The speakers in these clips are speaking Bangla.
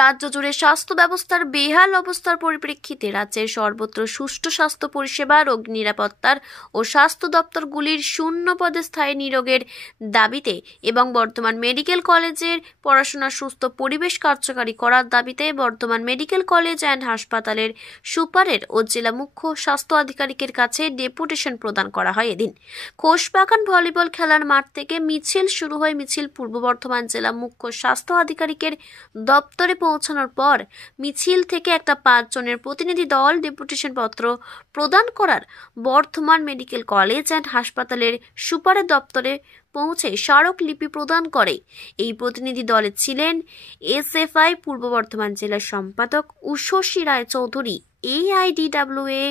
রাজ্য জুড়ে স্বাস্থ্য ব্যবস্থার বেহাল অবস্থার পরিপ্রেক্ষিতে রাজ্যের সর্বত্র সুষ্ঠু স্বাস্থ্য পরিষেবা, রোগ নিরাপত্তার ও স্বাস্থ্য দপ্তরগুলির শূন্য পদে স্থায়ী নিয়োগের দাবিতে এবং বর্ধমান মেডিকেল কলেজের পড়াশোনার সুস্থ পরিবেশ কার্যকারী করার দাবিতে বর্ধমান মেডিকেল কলেজ অ্যান্ড হাসপাতালের সুপারের ও জেলা মুখ্য স্বাস্থ্য আধিকারিকের কাছে ডেপুটেশন প্রদান করা হয়। এদিন খোশবাগান ভলিবল খেলার মাঠ থেকে মিছিল শুরু হয়। মিছিল পূর্ব বর্ধমান জেলা মুখ্য স্বাস্থ্য আধিকারিকের দপ্তরে পৌঁছানোর পর মিছিল থেকে একটা 5 জনের প্রতিনিধি দল ডেপুটেশন পত্র প্রদান করার বর্ধমান মেডিকেল কলেজ অ্যান্ড হাসপাতালের সুপারের দপ্তরে পৌঁছে স্মারকলিপি প্রদান করে। এই প্রতিনিধি দলে ছিলেন এসএফআই পূর্ব বর্ধমান জেলার সম্পাদক উষসী রায়চৌধুরী, AIDWA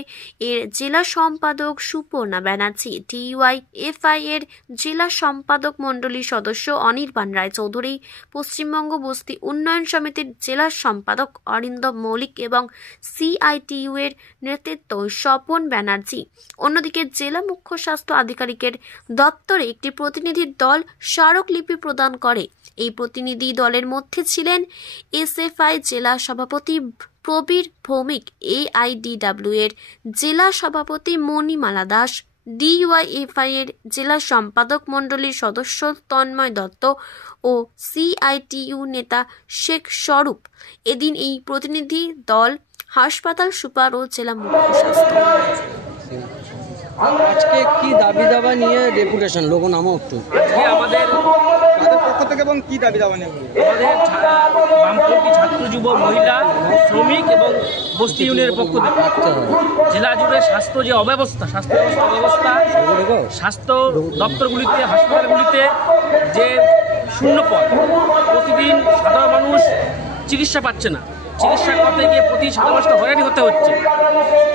এর জেলা সম্পাদক সুপর্ণা ব্যানার্জি, DYFI এর জেলা সম্পাদক মণ্ডলীর সদস্য অনির্বাণ রায়চৌধুরী, পশ্চিমবঙ্গ বস্তি উন্নয়ন সমিতির জেলা সম্পাদক অরিন্দম মৌলিক এবং CITU এর নেতৃত্ব স্বপন ব্যানার্জি। অন্যদিকে জেলা মুখ্য স্বাস্থ্য আধিকারিকের দপ্তরে একটি প্রতিনিধি দল স্মারকলিপি প্রদান করে। এই প্রতিনিধি দলের মধ্যে ছিলেন এসএফআই জেলা সভাপতি প্রবীর ভৌমিক, AIDWA এর জেলা সভাপতি মণিমালা দাস, DYFI এর জেলা সম্পাদক মণ্ডলীর সদস্য তন্ময় দত্ত ও CITU নেতা শেখ স্বরূপ। এদিন এই প্রতিনিধি দল হাসপাতাল সুপার ও জেলা মুখ্য স্বাস্থ্য আজকে কি দাবি দাবা নিয়ে ডেপুটেশন লোক নামও একটু আজকে আমাদের পক্ষ থেকে এবং কি দাবি দাবা নিয়ে আমাদের বামপন্থী ছাত্র যুব মহিলা শ্রমিক এবং বস্তি ইউনিয়নের পক্ষ থেকে জেলা জুড়ে স্বাস্থ্য যে অব্যবস্থা, স্বাস্থ্য ব্যবস্থা স্বাস্থ্য দপ্তরগুলিতে, হাসপাতালগুলিতে যে শূন্য পদ, প্রতিদিন সাধারণ মানুষ চিকিৎসা পাচ্ছে না, চিকিৎসা করতে গিয়ে প্রতি সাধারণ মানুষকে হয়রানি হতে হচ্ছে।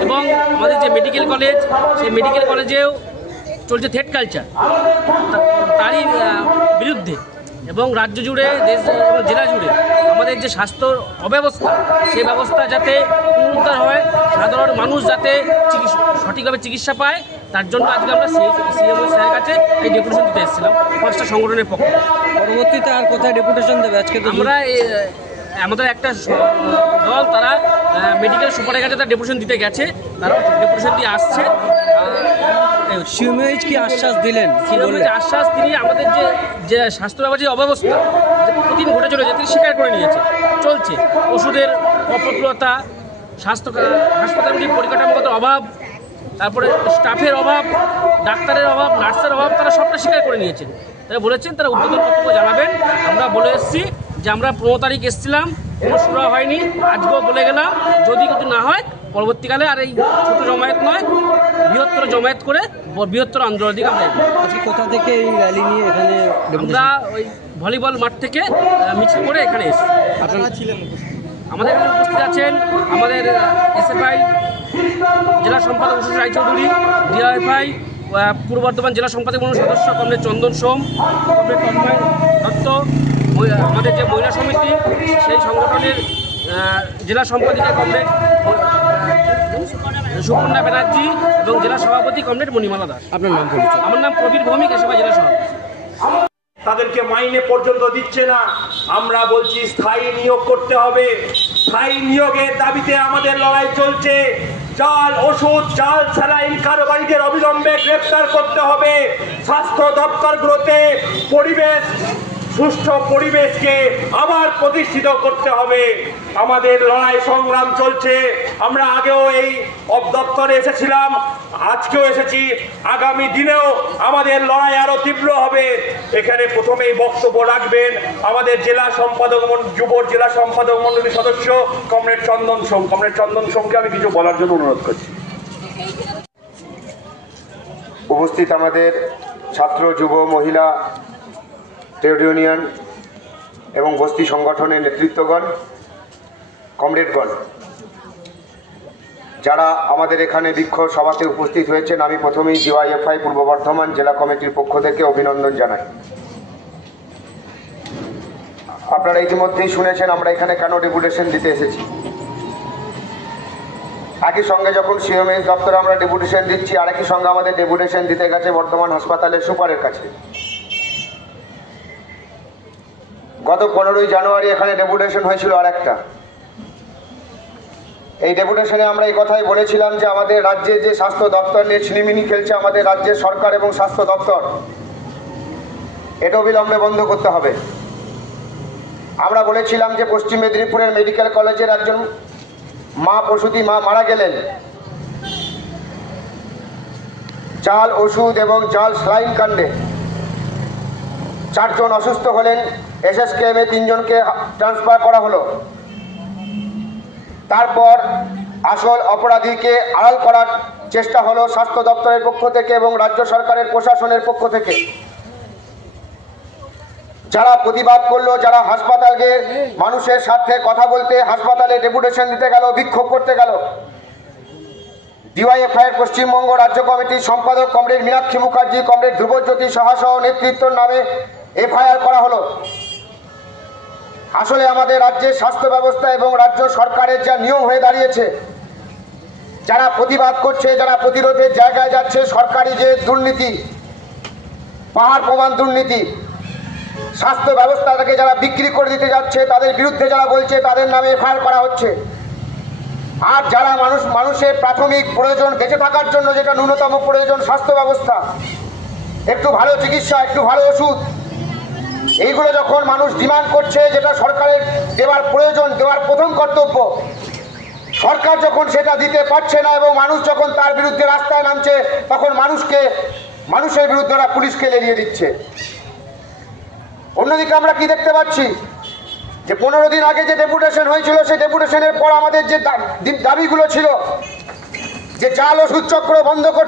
এবং আমাদের যে মেডিকেল কলেজ, সেই মেডিকেল কলেজেও চলছে থ্রেট কালচার, তারই বিরুদ্ধে এবং রাজ্য জুড়ে, দেশ এবং জেলা জুড়ে আমাদের যে স্বাস্থ্য অব্যবস্থা, সেই ব্যবস্থা যাতে পুনরুদ্ধার হয়, সাধারণ মানুষ যাতে সঠিকভাবে চিকিৎসা পায়, তার জন্য আজকে আমরা CM স্যারের কাছে এই ডেপুটেশন দিতে এসেছিলাম 5টা সংগঠনের পক্ষে। পরবর্তীতে আর কোথায় ডেপুটেশন দেবে? আজকে আমরা আমাদের একটা দল, তারা মেডিকেল সুপারের কাছে তারা ডেপুটেশন দিতে গেছে, তারা ডেপুটেশন দিয়ে আসছে। সিএমএইচ কি আশ্বাস দিলেন? আশ্বাস তিনি আমাদের যে স্বাস্থ্য ব্যবস্থার যে অব্যবস্থা প্রতিদিন ঘটে চলেছে, তিনি স্বীকার করে নিয়েছে, চলছে। ওষুধের অপ্রতুলতা, স্বাস্থ্য হাসপাতালগুলির পরিকাঠামোগত অভাব, তারপরে স্টাফের অভাব, ডাক্তারের অভাব, নার্সের অভাব, তারা সবটা স্বীকার করে নিয়েছেন। তারা বলেছেন তারা উদ্বোধন বক্তব্য জানাবেন। আমরা বলে এসেছি যে আমরা 15 তারিখ এসেছিলাম, কোনো শুরু হয়নি, আজকেও বলে গেলাম যদি কিছু না হয় পরবর্তীকালে আর এই ছোট জমায়েত নয়, বৃহত্তর জমায়েত করে বৃহত্তর আন্দোলন দিকে আমরা আজকে কোথা থেকে এই র্যালি নিয়ে এখানে? আমরা ওই ভলিবল মাঠ থেকে মিছিল করে এখানে এসেছি। আপনারা ছিলেন? আমাদের এখানে উপস্থিত আছেন আমাদের এসএফআই জেলা সম্পাদক উষসী রায়চৌধুরী, DYFI পূর্ব বর্ধমান জেলা সম্পাদক সদস্য কমরেড চন্দন সোম, কমরেড তন্ময় দত্ত, আমাদের যে মহিলা সমিতি সেই সংগঠনের জেলা সম্পাদিকা কমরেড সুপর্ণা ব্যানার্জি এবং জেলা সভাপতি কমরেড মণিমালা দাস। আপনার নাম পরিচয়? আমার নাম প্রবীর ভৌমিক, এসএফআই জেলা সভাপতি। তাদেরকে মাইনে পর্যন্ত দিচ্ছে না। আমরা বলছি স্থায়ী নিয়োগ করতে হবে। স্থায়ী নিয়োগের দাবিতে আমাদের লড়াই চলছে। চাল, ওষুধ, চাল, স্যালাইন কারবারিদের অবিলম্বে গ্রেফতার করতে হবে। স্বাস্থ্য দপ্তরগুলোতে সুষ্ঠু পরিবেশকে আবার প্রতিষ্ঠিত করতে হবে। আমাদের লড়াই সংগ্রাম চলছে। আমরা আগেও এই দপ্তরে এসেছিলাম, আজকেও এসেছি, আগামী দিনেও আমাদের লড়াই আরো তীব্র হবে। এখানে প্রথমেই বক্তব্য রাখবেন আমাদের জেলা সম্পাদক যুবর জেলা সম্পাদক মণ্ডলীর সদস্য কমরেড চন্দন সোম। কমরেড চন্দন সোমকে আমি কিছু বলার জন্য অনুরোধ করছি। উপস্থিত আমাদের ছাত্র, যুব, মহিলা, ট্রেড ইউনিয়ন এবং বস্তি সংগঠনের নেতৃত্বগণ, কমরেডগণ, যারা আমাদের এখানে বিক্ষোভ সভাতে উপস্থিত হয়েছেন, আমি প্রথমেই DYFI পূর্ব বর্ধমান জেলা কমিটির পক্ষ থেকে অভিনন্দন জানাই। আপনারা ইতিমধ্যেই শুনেছেন আমরা এখানে কেন ডেপুটেশন দিতে এসেছি। একই সঙ্গে যখন CMS দপ্তরে আমরা ডেপুটেশন দিচ্ছি, আরেকই সঙ্গে আমাদের ডেপুটেশন দিতে গেছে বর্ধমান হাসপাতালের সুপারের কাছে। গত 15ই জানুয়ারি এখানে ডেপুটেশন হয়েছিল আর একটা। এই ডেপুটেশনে আমরা এই কথাই বলেছিলাম যে আমাদের রাজ্যে যে স্বাস্থ্য দপ্তর নিয়ে ছিনিমিনি খেলছে আমাদের রাজ্যের সরকার এবং স্বাস্থ্য দপ্তর, এটা অবিলম্বে বন্ধ করতে হবে। আমরা বলেছিলাম যে পশ্চিম মেদিনীপুরের মেডিকেল কলেজের একজন প্রসূতি মা মারা গেলেন জাল ওষুধ এবং জাল স্যালাইন কাণ্ডে। 4 জন অসুস্থ হলেন, এসএসকেএমে 3 জনকে ট্রান্সফার করা হলো। তারপর আসল অপরাধীকে আড়াল করার চেষ্টা হলো স্বাস্থ্য দপ্তরের পক্ষ থেকে এবং রাজ্য সরকারের প্রশাসনের পক্ষ থেকে। যারা প্রতিবাদ করলো, যারা হাসপাতালে মানুষের সাথে কথা বলতে হাসপাতালে ডেপুটেশন দিতে গেল, বিক্ষোভ করতে গেল, ডিওয়াইএফআই পশ্চিমবঙ্গ রাজ্য কমিটির সম্পাদক কমরেড মীনাক্ষী মুখার্জি, কমরেড ধ্রুবজ্যোতি সাহা সহ নেতৃত্বের নামে এফআইআর করা হলো। আসলে আমাদের রাজ্যের স্বাস্থ্য ব্যবস্থা এবং রাজ্য সরকারের যা নিয়ম হয়ে দাঁড়িয়েছে, যারা প্রতিবাদ করছে, যারা প্রতিরোধের জায়গায় যাচ্ছে, সরকারি যে দুর্নীতি, পাহাড় প্রমাণ দুর্নীতি, স্বাস্থ্য ব্যবস্থাটাকে যারা বিক্রি করে দিতে যাচ্ছে, তাদের বিরুদ্ধে যারা বলছে তাদের নামে এফআইআর করা হচ্ছে। আর যারা মানুষের প্রাথমিক প্রয়োজন, বেঁচে থাকার জন্য যেটা ন্যূনতম প্রয়োজন স্বাস্থ্য ব্যবস্থা, একটু ভালো চিকিৎসা, একটু ভালো ওষুধ, এইগুলো যখন মানুষ ডিমান্ড করছে, যেটা সরকারের দেওয়ার প্রয়োজন, দেওয়ার প্রথম কর্তব্য, সরকার যখন সেটা দিতে পারছে না এবং মানুষ যখন তার বিরুদ্ধে রাস্তায় নামছে, তখন মানুষের বিরুদ্ধে ওরা পুলিশকে লেলিয়ে দিচ্ছে। অন্যদিকে আমরা কি দেখতে পাচ্ছি যে 15 দিন আগে যে ডেপুটেশন হয়েছিল, সেই ডেপুটেশনের পর আমাদের যে দাবিগুলো ছিল যে জাল ওষুধ চক্র বন্ধ করতে